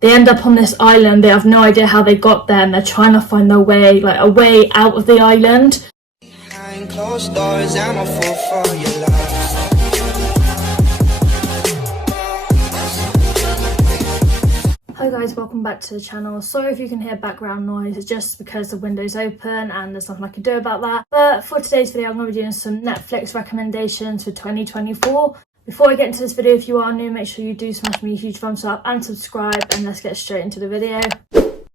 They end up on this island, they have no idea how they got there, and they're trying to find their way, like a way out of the island. Behind closed doors, I'm a fool for your love. Hi guys, welcome back to the channel. Sorry if you can hear background noise, it's just because the window's open and there's nothing I can do about that. But for today's video, I'm going to be doing some Netflix recommendations for 2024. Before I get into this video, if you are new, make sure you do smash me a huge thumbs up and subscribe, and let's get straight into the video.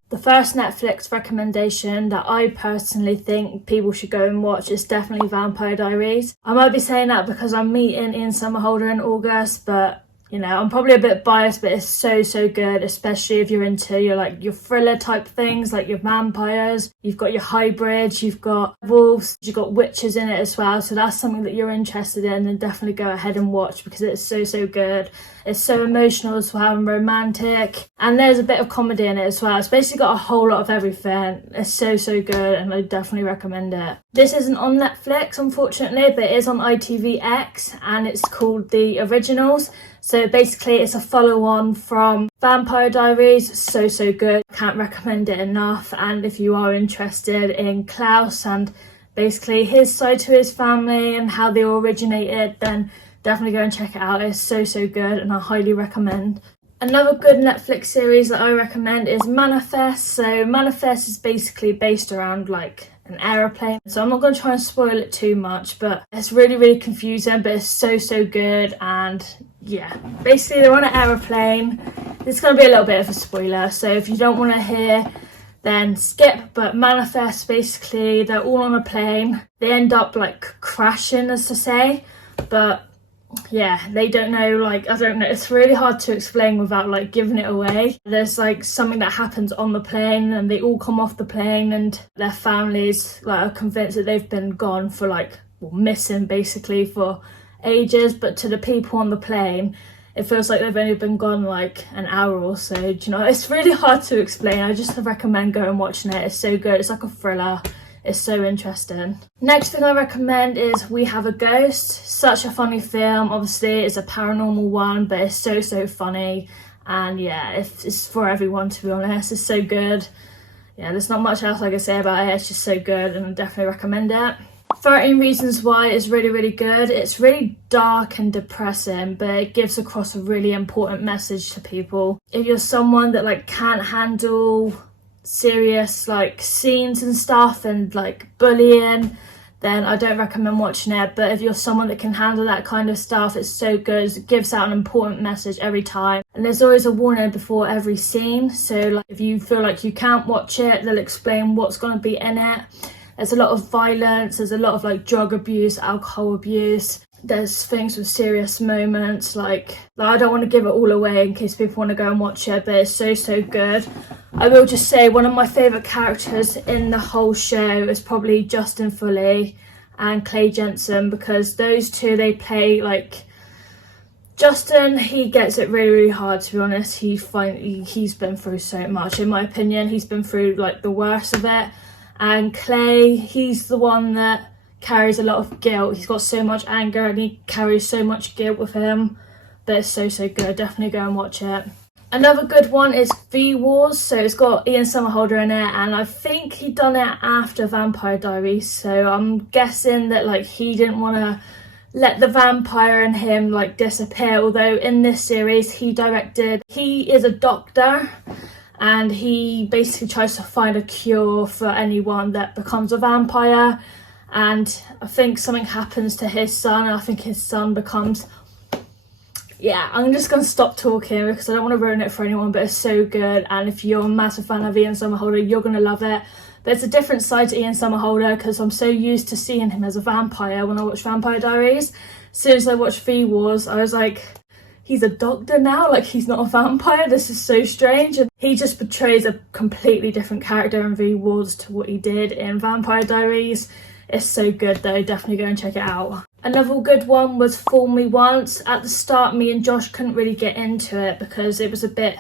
The first Netflix recommendation that I personally think people should go and watch is definitely Vampire Diaries. I might be saying that because I'm meeting Ian Somerhalder in August, but you know, I'm probably a bit biased, but it's so good, especially if you're into your thriller type things, like your vampires, you've got your hybrids, you've got wolves, you've got witches in it as well. So that's something that you're interested in, then definitely go ahead and watch because it's so good. It's so emotional as well and romantic, and there's a bit of comedy in it as well. It's basically got a whole lot of everything. It's so good, and I definitely recommend it. This isn't on Netflix, unfortunately, but it is on ITVX, and it's called The Originals. So basically it's a follow-on from Vampire Diaries. So good, can't recommend it enough. And if you are interested in Klaus and basically his side to his family and how they all originated, then definitely go and check it out. It's so good, and I highly recommend. Another good Netflix series that I recommend is Manifest. So Manifest is basically based around like an aeroplane, so I'm not going to try and spoil it too much, but it's really confusing, but it's so good. And yeah, basically they're on an aeroplane. It's going to be a little bit of a spoiler, so if you don't want to hear, then skip. But Manifest, basically they're all on a plane, they end up like crashing, as to say, but yeah, they don't know, like, I don't know, it's really hard to explain without like giving it away. There's like something that happens on the plane, and they all come off the plane, and their families like are convinced that they've been gone for missing basically for ages, but to the people on the plane it feels like they've only been gone like an hour or so. Do you know, it's really hard to explain. I just recommend going and watching it. It's so good, it's like a thriller. It's so interesting. Next thing I recommend is We Have a Ghost. Such a funny film. Obviously it's a paranormal one, but it's so funny, and yeah, it's for everyone, to be honest. It's so good. Yeah, there's not much else I can say about it. It's just so good, and I definitely recommend it. 13 Reasons Why is really good. It's really dark and depressing, but it gives across a really important message to people. If you're someone that like can't handle serious like scenes and stuff and like bullying, then I don't recommend watching it. But if you're someone that can handle that kind of stuff, it's so good. It gives out an important message every time, and there's always a warning before every scene. So like if you feel like you can't watch it, they'll explain what's going to be in it. There's a lot of violence, there's a lot of like drug abuse, alcohol abuse. There's things with serious moments, like I don't want to give it all away in case people want to go and watch it, but it's so good. I will just say one of my favourite characters in the whole show is probably Justin Foley and Clay Jensen, because those two, they play like... Justin, he gets it really hard, to be honest. He's been through so much, in my opinion. He's been through like the worst of it. And Clay, he's the one that carries a lot of guilt. He's got so much anger and he carries so much guilt with him, but it's so good. Definitely go and watch it. Another good one is V-Wars. So it's got Ian Somerhalder in it, and I think he done it after Vampire Diaries, so I'm guessing that like he didn't want to let the vampire in him like disappear. Although in this series he is a doctor, and he basically tries to find a cure for anyone that becomes a vampire. And I think something happens to his son, and I think his son becomes... Yeah, I'm just going to stop talking because I don't want to ruin it for anyone, but it's so good. And if you're a massive fan of Ian Somerhalder, you're going to love it. But it's a different side to Ian Somerhalder because I'm so used to seeing him as a vampire when I watch Vampire Diaries. As soon as I watched V-Wars, I was like, he's a doctor now? Like, he's not a vampire? This is so strange. And he just portrays a completely different character in V-Wars to what he did in Vampire Diaries. It's so good though, definitely go and check it out. Another good one was Fool Me Once. At the start, me and Josh couldn't really get into it because it was a bit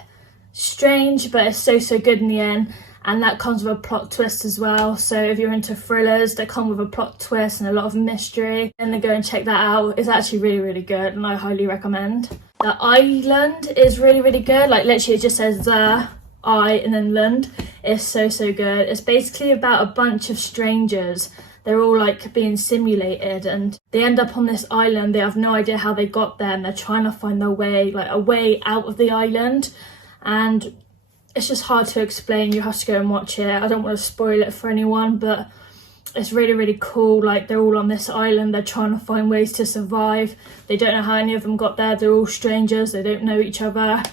strange, but it's so good in the end. And that comes with a plot twist as well. So if you're into thrillers that come with a plot twist and a lot of mystery, then go and check that out. It's actually really good, and I highly recommend. The island is really, really good. Like literally it just says the I and then land. It's so good. It's basically about a bunch of strangers. They're all like being simulated and they end up on this island. They have no idea how they got there and they're trying to find their way, like a way out of the island. And it's just hard to explain. You have to go and watch it. I don't want to spoil it for anyone, but it's really, really cool. Like they're all on this island. They're trying to find ways to survive. They don't know how any of them got there. They're all strangers. They don't know each other.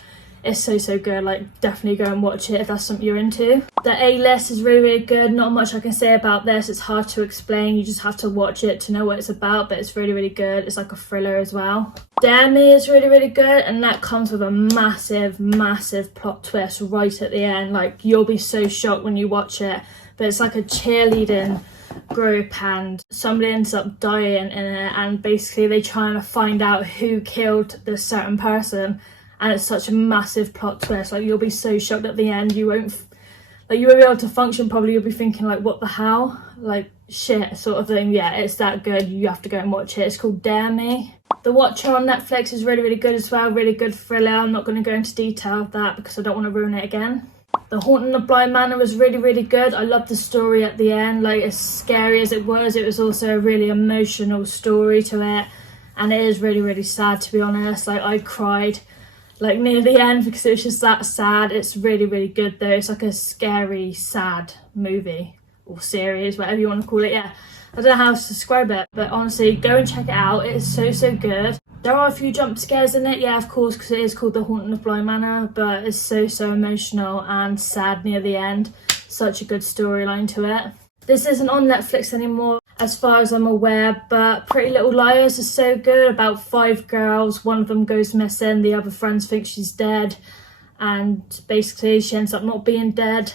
It's so good. Like definitely go and watch it if that's something you're into. The A-list is really, really good. Not much I can say about this. It's hard to explain. You just have to watch it to know what it's about, but it's really, really good. It's like a thriller as well. Dare Me is really, really good, and that comes with a massive plot twist right at the end. Like you'll be so shocked when you watch it. But it's like a cheerleading group and somebody ends up dying in it, and basically they trying to find out who killed this certain person. And it's such a massive plot twist. Like you'll be so shocked at the end. You won't be able to function properly. You'll be thinking like, what the hell? Like shit sort of thing. Yeah, it's that good. You have to go and watch it. It's called Dare Me. The Watcher on Netflix is really, really good as well. Really good thriller. I'm not going to go into detail of that because I don't want to ruin it again. The Haunting of Bly Manor was really, really good. I loved the story at the end. Like as scary as it was also a really emotional story to it. And it is really, really sad, to be honest. Like I cried like near the end because it was just that sad. It's really, really good though. It's like a scary, sad movie or series, whatever you want to call it. Yeah, I don't know how to describe it, but honestly, go and check it out. It is so good. There are a few jump scares in it, yeah, of course, because it is called The Haunting of Bly Manor, but it's so emotional and sad near the end. Such a good storyline to it. This isn't on Netflix anymore, as far as I'm aware, but Pretty Little Liars is so good. About 5 girls, one of them goes missing, the other friends think she's dead, and basically she ends up not being dead.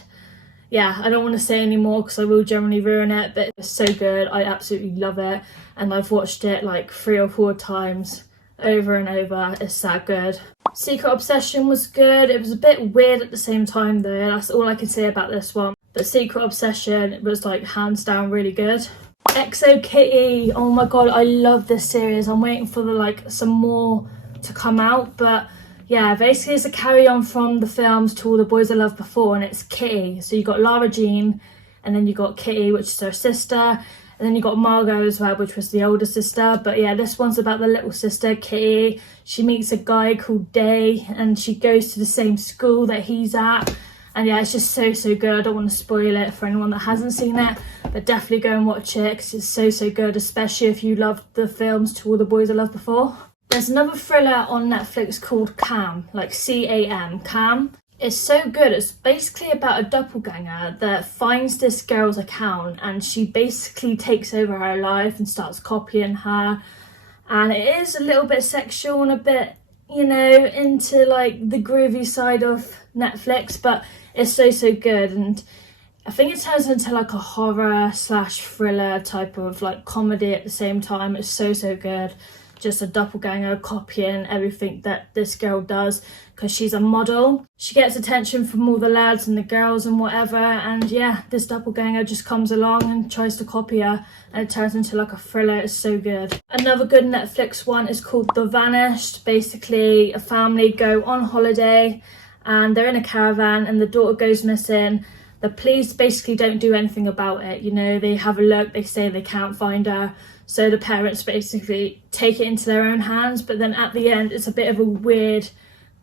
Yeah, I don't want to say any more because I will generally ruin it, but it's so good. I absolutely love it, and I've watched it like 3 or 4 times over and over. It's that good. Secret Obsession was good. It was a bit weird at the same time though. That's all I can say about this one. But Secret Obsession was like hands down really good. Exo Kitty, oh my god, I love this series. I'm waiting for some more to come out, but yeah, basically it's a carry on from the films To All the Boys I Loved Before, and it's Kitty. So you got Lara Jean, and then you got Kitty, which is her sister, and then you got Margot as well, which was the older sister. But yeah, this one's about the little sister, Kitty. She meets a guy called Day, and she goes to the same school that he's at. And yeah, it's just so good. I don't want to spoil it for anyone that hasn't seen it, but definitely go and watch it because it's so good, especially if you loved the films To All the Boys I Loved Before. There's another thriller on Netflix called Cam, like C-A-M, Cam. It's so good. It's basically about a doppelganger that finds this girl's account and she basically takes over her life and starts copying her. And it is a little bit sexual and a bit, you know, into like the groovy side of Netflix, but it's so good. And I think it turns into like a horror / thriller type of like comedy at the same time. It's so good. Just a doppelganger copying everything that this girl does because she's a model. She gets attention from all the lads and the girls and whatever, and yeah, this doppelganger just comes along and tries to copy her, and it turns into like a thriller. It's so good. Another good Netflix one is called The Vanished. Basically a family go on holiday and they're in a caravan and the daughter goes missing. The police basically don't do anything about it, you know, they have a look, they say they can't find her. So the parents basically take it into their own hands, but then at the end it's a bit of a weird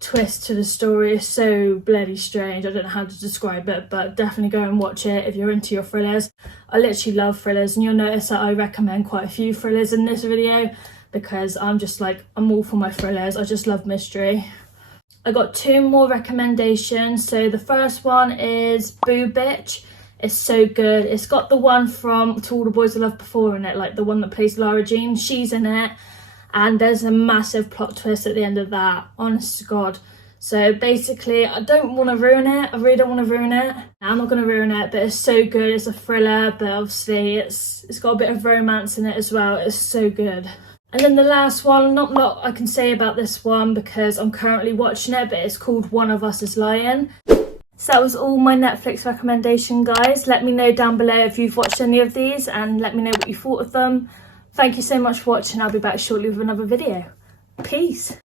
twist to the story. It's so bloody strange. I don't know how to describe it, but definitely go and watch it if you're into your thrillers. I literally love thrillers, and you'll notice that I recommend quite a few thrillers in this video because I'm all for my thrillers. I just love mystery. I got 2 more recommendations. So the first one is Boo Bitch. It's so good. It's got the one from To All the Boys I Loved Before in it, like the one that plays Lara Jean. She's in it, and there's a massive plot twist at the end of that. Honest to God. So basically, I don't want to ruin it. I really don't want to ruin it. I'm not going to ruin it, but it's so good. It's a thriller, but obviously it's got a bit of romance in it as well. It's so good. And then the last one, not a lot I can say about this one because I'm currently watching it, but it's called One of Us is Lying. So that was all my Netflix recommendation, guys. Let me know down below if you've watched any of these and let me know what you thought of them. Thank you so much for watching. I'll be back shortly with another video. Peace.